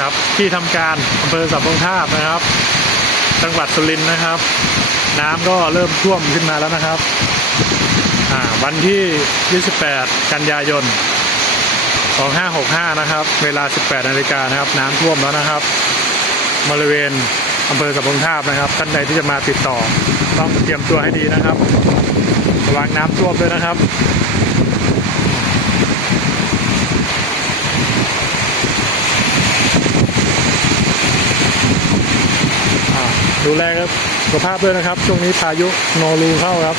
นะครับที่ทำการอำเภอสำโรงทาบนะครับจังหวัดสุรินทร์นะครับน้ำก็เริ่มท่วมขึ้นมาแล้วนะครับวันที่ 28 กันยายน 2565 นะครับเวลา 18 นาฬิกานะครับน้ำท่วมแล้วนะครับบริเวณอำเภอสำโรงทาบนะครับท่านใดที่จะมาติดต่อต้องเตรียมตัวให้ดีนะครับระวังน้ำท่วมด้วยนะครับดูแลสุขภาพด้วยนะครับช่วงนี้พายุโนรูเข้าครับ